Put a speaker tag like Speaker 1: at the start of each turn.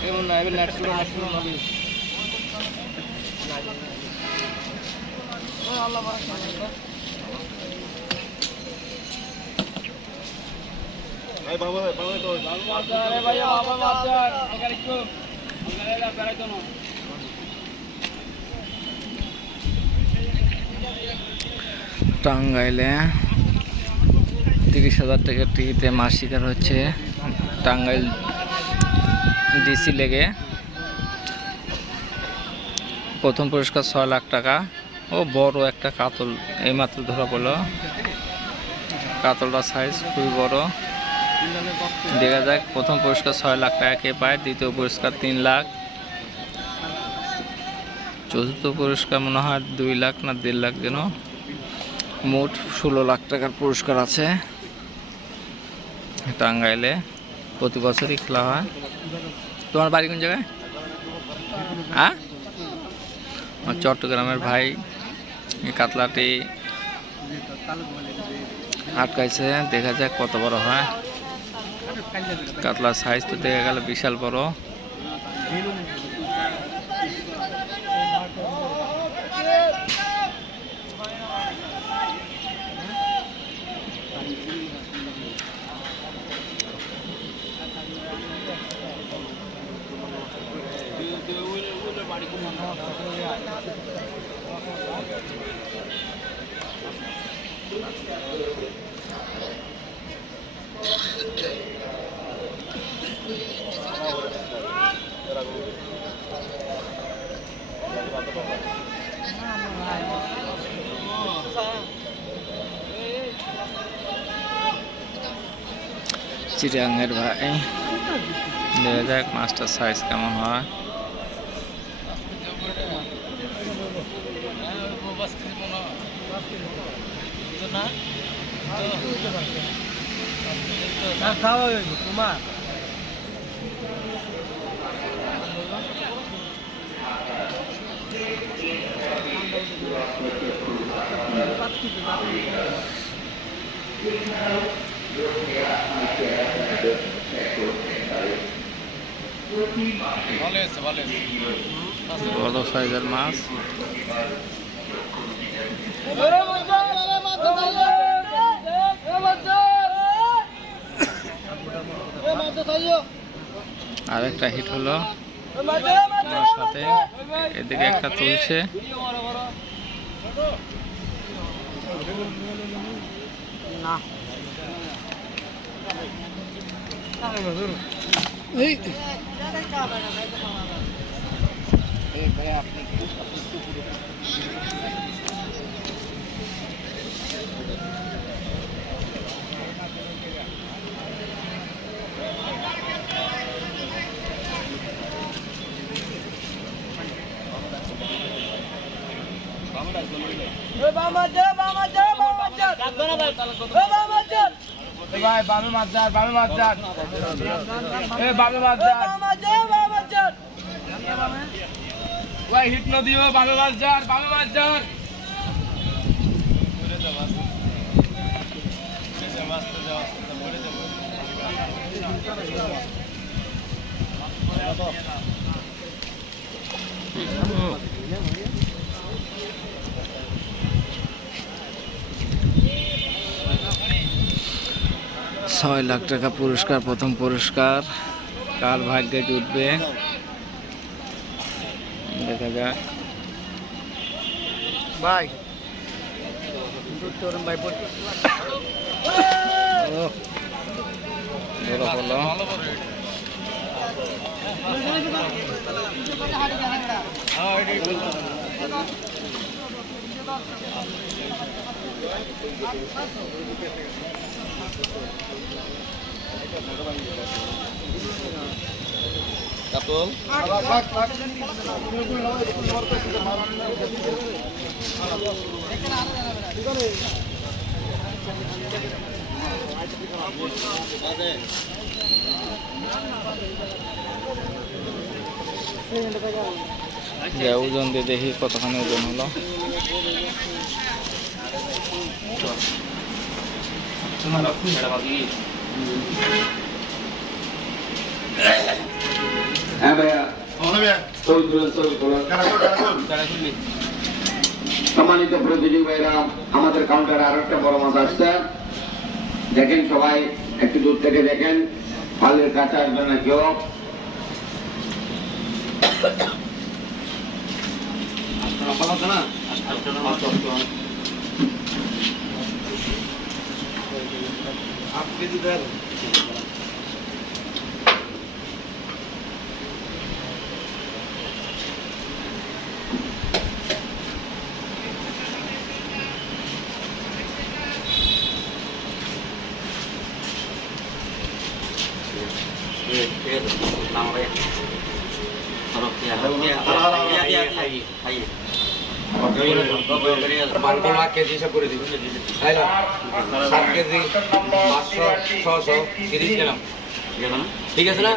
Speaker 1: কেমন না এবার নাটশুলো নাটশুলো নবী ভাইয়া বাবা বাজার এখানে একটু বেড়াইতো না টাঙ্গাইলে। তিরিশ হাজার টাকার টিকিটে মাছ শিকার হচ্ছে টাঙ্গাইল ডিসি লেগে। প্রথম পুরস্কার ছয় লাখ টাকা। ও বড় একটা কাতল এইমাত্র ধরা পড়ল। কাতলটা সাইজ খুবই বড়। দেখা যাক, প্রথম পুরস্কার ছয় লাখ টাকা কে পায়, দ্বিতীয় পুরস্কার তিন লাখ। চতুর্থ পুরস্কার মনে হয় দুই লাখ না দেড় লাখ যেন। মোট ষোলো লাখ টাকার পুরস্কার আছে। টাঙ্গাইলে প্রতি বছরই খেলা হয়। তোমার বাড়ি কোন জায়গায়? হ্যাঁ? চট্টগ্রামের ভাই কাতলাটি আটকাইছে। দেখা যাক কত বড় হয়। কাতলার সাইজ তো দেখা গেল বিশাল বড়। চিটাঙ্গের ভাই দেখা যাক মাছটার সাইজ কেমন হয়
Speaker 2: খাওয়া হইব তোমার
Speaker 3: ভালো
Speaker 2: আছে ভালো আছে
Speaker 1: বড় সাইজের মাছ আর একটা হিট হলো সাথে। এদিকে একটা তুলছে।
Speaker 2: ভাই বামে মাছ যার বামে মাছ যার এ বামে
Speaker 1: মাছ যার ভাই হিট নদী বামে মাছ যার
Speaker 2: বামে মাছ
Speaker 1: যার ছয় লাখ টাকা পুরস্কার প্রথম পুরস্কার। কার ভাগ্যে জুটবে? দেখা যাক। ভাই। ভাই
Speaker 4: কাতল
Speaker 1: ওজন দিয়ে দেখি কতখানি ওজন হলো।
Speaker 3: হ্যাঁ সম্মানিত প্রতিযোগী ভাইরা আমাদের কাউন্টারে আরও একটা বড় মাছ আসছে। দেখেন সবাই একটু দূর থেকে দেখেন ফালের কাছে আসবে না কেউ।
Speaker 4: आप किस इधर Kalau dia, kalau dia, kalau dia, kalau dia, kalau dia, kalau dia, মালকোলা
Speaker 3: কেজি হিসাব করে
Speaker 4: না সাত
Speaker 3: কেজি পাঁচশো ছশো তিরিশ গ্রাম
Speaker 4: ঠিক আছে না